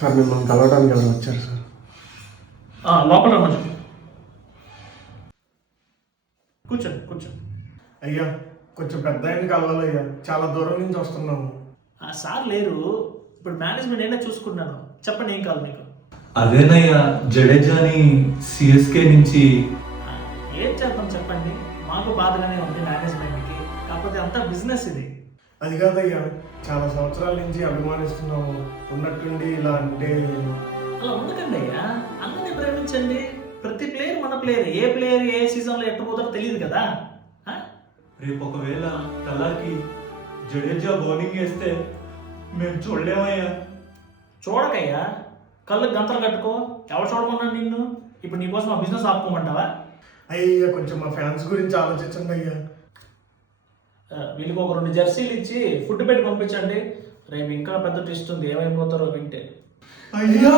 Sir మిమ్మల్ని కలవడానికి ఎవరు వచ్చారు సార్? లోపల రమ్మని కూర్చోండి కూర్చోండి. అయ్యా కొంచెం పెద్ద ఆయన్ని కలవాలయ్యా, చాలా దూరం నుంచి వస్తున్నాము. సార్ లేరు, ఇప్పుడు మేనేజ్మెంట్ నేనే చూసుకున్నాను. చెప్పండి ఏం కావాలి మీకు? అదేనయ్యా, జడేజాని సిఎస్కే నుంచి. ఏం చేద్దాం చెప్పండి, మాకు బాధగానే ఉంది మేనేజ్మెంట్కి. కాకపోతే అంతా బిజినెస్ ఇది. అది కాదయ్యా, చాలా సంవత్సరాల నుంచి అభిమానిస్తున్నాము, ఉన్నట్టుండి ఇలా అంటే. అలా ఉండకండి అయ్యా, అందరినీ ప్రేమించండి. ప్రతి ప్లేయర్ మన ప్లేయర్, ఏ ప్లేయర్ ఏ సీజన్లో ఎట్టబోతారో తెలియదు కదా. రేపు ఒకవేళ తలాకి జడేజా బౌలింగ్ వేస్తే మేము చూడలేమయ్యా. చూడకయ్యా, కళ్ళకు గంతలు కట్టుకో. ఎవరు చూడమన్నాడు నిన్ను? ఇప్పుడు నీకోసం ఆ బిజినెస్ ఆపుకోమంటావా? అయ్యా కొంచెం మా ఫ్యాన్స్ గురించి ఆలోచించండి అయ్యా. వీళ్ళకి ఒక 2 జెర్సీలు ఇచ్చి ఫుడ్ పెట్టి పంపించండి. రేపు ఇంకా పెద్ద ట్విస్ట్ ఉంది, ఏమైపోతారో వింటే. అయ్యా